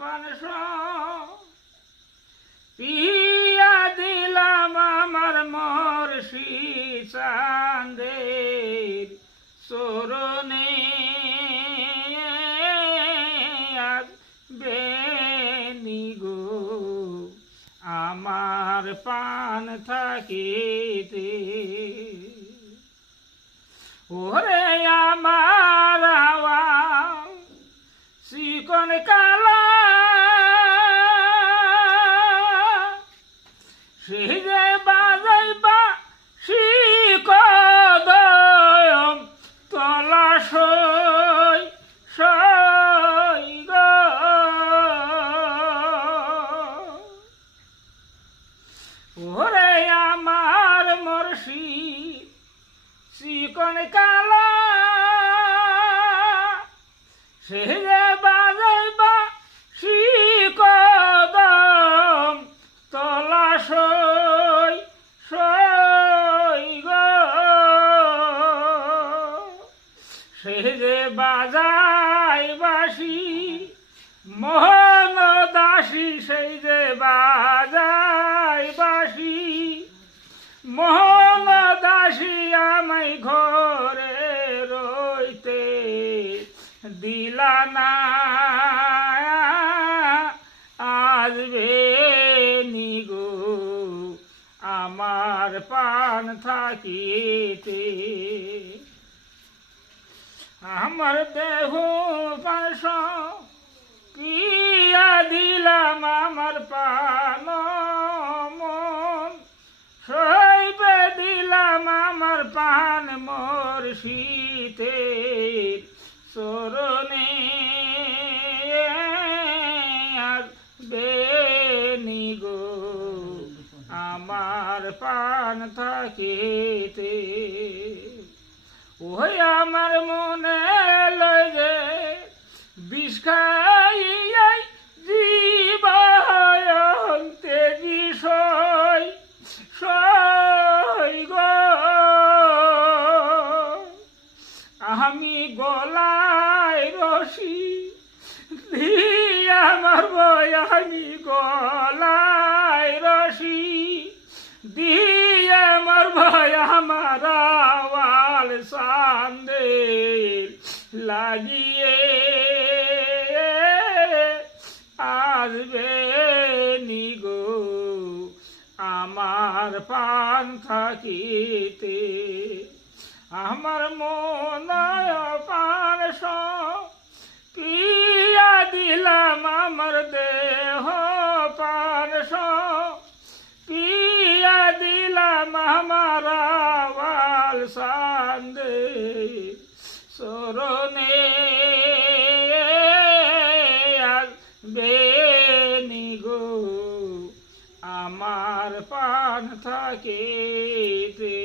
Puns পিয়া দিলাম আমার মুর্শিদ চাঁদের চরণে বেনি গো আমার পান থাকিতে ওরে আমার আওয়াজ চিকন কালা সে যে বাজাইবা শিকদম তলা সই সই গো ওরে আমার মুর্শিদ চিকন কালা সে যে বাজাইবা শিকদম তলা সই সই গো সে যে বাজাই বাসি মোহন দাসী সেই যে বাজাই বাসি মোহন দাসী আমায় ঘরে রইতে দিলা না আসবে নি গো আমার পান থাকিতে আমার দেহ পাশ কিয়া দিলাম আমার পান মন সইবে দিলাম আমার পান মুর্শিদের চরণে আর বেনি গো আমার পান থাকিতে ওই আমার মনে লয় যে বিষ খাইয়াই জীবন্তে বিষয় সই গো আমি গলায় রশি আমার বই আমি গলায় রশি দিয়ে আমার ভয় আমার আওয়াল চাঁদের লাগিয়ে আসবে নি গো আমার পান থাকিতে আমার মনয় পান পিয়া দিলাম আমার দেহ পান পিয়া দিলাম আমার আওয়াল চাঁদের চরণে বেনি গো আমার পান থাকিতে।